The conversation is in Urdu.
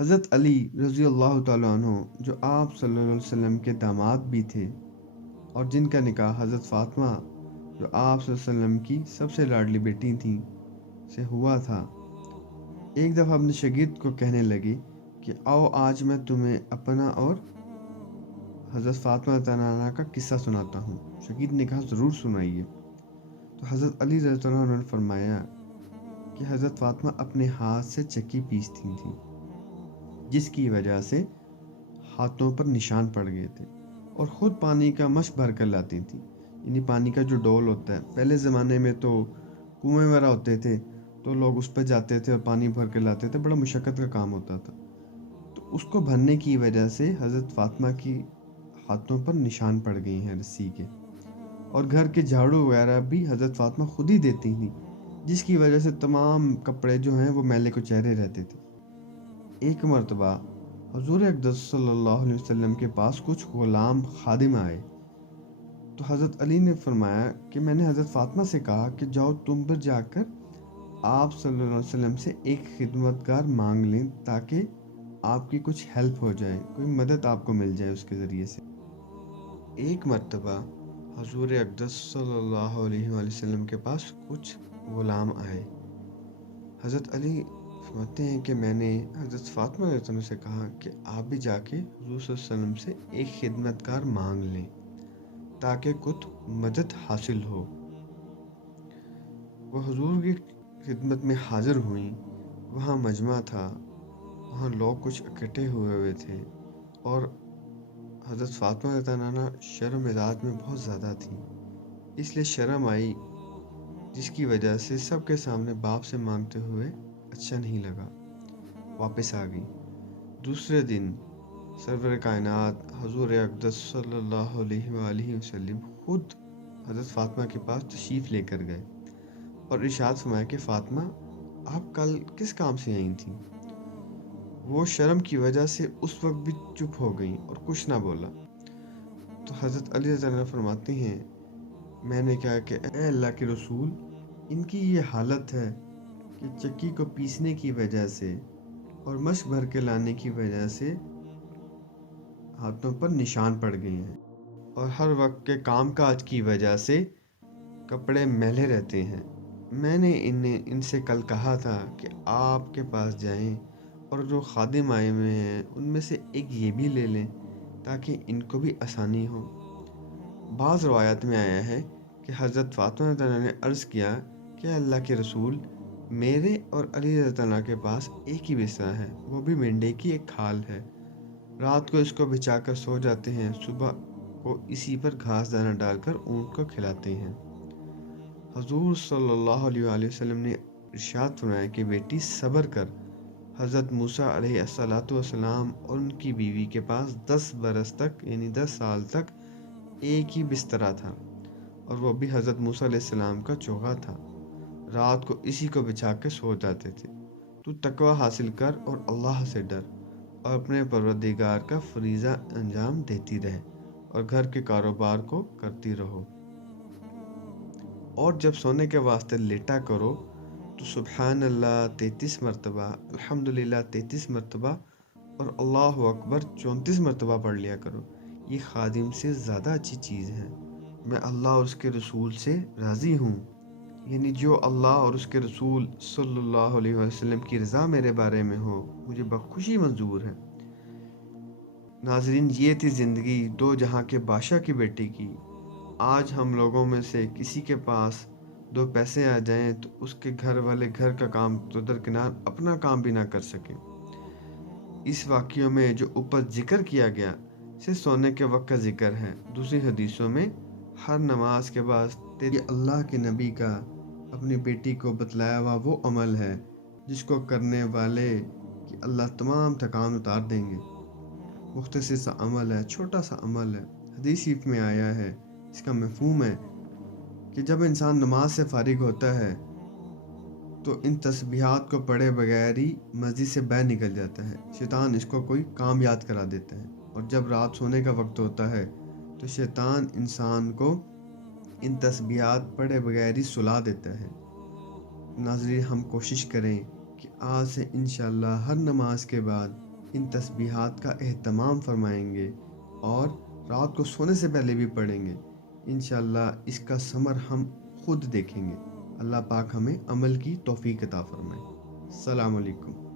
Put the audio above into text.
حضرت علی رضی اللہ تعالیٰ عنہ جو آپ صلی اللہ علیہ وسلم کے داماد بھی تھے اور جن کا نکاح حضرت فاطمہ جو آپ صلی اللہ علیہ وسلم کی سب سے لاڈلی بیٹی تھیں سے ہوا تھا، ایک دفعہ اپنے شاگرد کو کہنے لگی کہ آؤ آج میں تمہیں اپنا اور حضرت فاطمہ رضی اللہ عنہا کا قصہ سناتا ہوں۔ شاگرد نے کہا ضرور سنائیے۔ تو حضرت علی رضی اللہ عنہ نے فرمایا کہ حضرت فاطمہ اپنے ہاتھ سے چکی پیستی تھیں، جس کی وجہ سے ہاتھوں پر نشان پڑ گئے تھے، اور خود پانی کا مشک بھر کر لاتی تھیں۔ یعنی پانی کا جو ڈول ہوتا ہے، پہلے زمانے میں تو کنویں وغیرہ ہوتے تھے تو لوگ اس پہ جاتے تھے اور پانی بھر کے لاتے تھے، بڑا مشقت کا کام ہوتا تھا۔ تو اس کو بھرنے کی وجہ سے حضرت فاطمہ کی ہاتھوں پر نشان پڑ گئے ہیں رسی کے، اور گھر کے جھاڑو وغیرہ بھی حضرت فاطمہ خود ہی دیتی تھیں، جس کی وجہ سے تمام کپڑے جو ہیں وہ میلے کو چہرے رہتے تھے۔ ایک مرتبہ حضور اقدس صلی اللہ علیہ وسلم کے پاس کچھ غلام خادم آئے تو حضرت علی نے فرمایا کہ میں نے حضرت فاطمہ سے کہا کہ جاؤ تم پر جا کر آپ صلی اللہ علیہ وسلم سے ایک خدمتگار مانگ لیں تاکہ آپ کی کچھ ہیلپ ہو جائے، کوئی مدد آپ کو مل جائے اس کے ذریعے سے۔ ایک مرتبہ حضور اقدس صلی اللہ علیہ وآلہ وسلم کے پاس کچھ غلام آئے۔ حضرت علی فرماتے ہیں کہ میں نے حضرت فاطمہ رضی اللہ عنہا سے کہا کہ آپ بھی جا کے حضور صلی اللہ علیہ وسلم سے ایک خدمتگار مانگ لیں تاکہ کچھ مدد حاصل ہو۔ وہ حضور کی خدمت میں حاضر ہوئیں۔ وہاں مجمع تھا، وہاں لوگ کچھ اکٹھے ہوئے تھے، اور حضرت فاطمہ رضی اللہ عنہا شرم مزاج میں بہت زیادہ تھیں، اس لیے شرم آئی، جس کی وجہ سے سب کے سامنے باپ سے مانگتے ہوئے اچھا نہیں لگا، واپس آ گئی۔ دوسرے دن سرور کائنات حضور اقدس صلی اللہ علیہ وآلہ وسلم خود حضرت فاطمہ کے پاس تشریف لے کر گئے اور ارشاد فرمایا کہ فاطمہ آپ کل کس کام سے آئی تھیں؟ وہ شرم کی وجہ سے اس وقت بھی چپ ہو گئیں اور کچھ نہ بولا۔ تو حضرت علی رضی اللہ عنہ فرماتے ہیں میں نے کہا کہ اے اللہ کے رسول، ان کی یہ حالت ہے کہ چکی کو پیسنے کی وجہ سے اور مشق بھر کے لانے کی وجہ سے ہاتھوں پر نشان پڑ گئے ہیں، اور ہر وقت کے کام کاج کی وجہ سے کپڑے میلے رہتے ہیں۔ میں نے ان سے کل کہا تھا کہ آپ کے پاس جائیں اور جو خادم آئے ہوئے ہیں ان میں سے ایک یہ بھی لے لیں تاکہ ان کو بھی آسانی ہو۔ بعض روایات میں آیا ہے کہ حضرت فاطمہ رضی اللہ عنہا نے عرض کیا کہ اللہ کے رسول، میرے اور علی رضی اللہ عنہ کے پاس ایک ہی بستر ہے، وہ بھی مینڈے کی ایک کھال ہے، رات کو اس کو بچھا کر سو جاتے ہیں، صبح کو اسی پر گھاس دانہ ڈال کر اونٹ کو کھلاتے ہیں۔ حضور صلی اللہ علیہ وآلہ وسلم نے ارشاد فرمایا کہ بیٹی صبر کر۔ حضرت موسیٰ علیہ السلام اور ان کی بیوی کے پاس 10 برس تک یعنی 10 سال تک ایک ہی بسترا تھا، اور وہ بھی حضرت موسیٰ علیہ السلام کا چوغا تھا، رات کو اسی کو بچھا کے سو جاتے تھے۔ تو تقوی حاصل کر اور اللہ سے ڈر اور اپنے پروردگار کا فریضہ انجام دیتی رہے اور گھر کے کاروبار کو کرتی رہو، اور جب سونے کے واسطے لیٹا کرو تو سبحان اللہ 33 مرتبہ، الحمدللہ 33 مرتبہ اور اللہ اکبر 34 مرتبہ پڑھ لیا کرو۔ یہ خادم سے زیادہ اچھی چیز ہے۔ میں اللہ اور اس کے رسول سے راضی ہوں، یعنی جو اللہ اور اس کے رسول صلی اللہ علیہ وسلم کی رضا میرے بارے میں ہو مجھے بخوشی منظور ہے۔ ناظرین، یہ تھی زندگی دو جہاں کے بادشاہ کی بیٹی کی۔ آج ہم لوگوں میں سے کسی کے پاس 2 پیسے آ جائیں تو اس کے گھر والے گھر کا کام تو درکنار اپنا کام بھی نہ کر سکیں۔ اس واقعوں میں جو اوپر ذکر کیا گیا صرف سونے کے وقت کا ذکر ہے۔ دوسری حدیثوں میں ہر نماز کے بعد تیری اللہ کے نبی کا اپنی بیٹی کو بتلایا ہوا وہ عمل ہے جس کو کرنے والے کی اللہ تمام تھکان اتار دیں گے۔ مختصر سا عمل ہے، چھوٹا سا عمل ہے۔ حدیث شریف میں آیا ہے، اس کا مفہوم ہے کہ جب انسان نماز سے فارغ ہوتا ہے تو ان تسبیحات کو پڑھے بغیر ہی مسجد سے باہر نکل جاتا ہے، شیطان اس کو کوئی کام یاد کرا دیتا ہے، اور جب رات سونے کا وقت ہوتا ہے تو شیطان انسان کو ان تسبیحات پڑھے بغیر ہی سلا دیتا ہے۔ ناظرین، ہم کوشش کریں کہ آج سے انشاءاللہ ہر نماز کے بعد ان تسبیحات کا اہتمام فرمائیں گے اور رات کو سونے سے پہلے بھی پڑھیں گے، انشاءاللہ اس کا ثمر ہم خود دیکھیں گے۔ اللہ پاک ہمیں عمل کی توفیق عطا فرمائے۔ السلام علیکم۔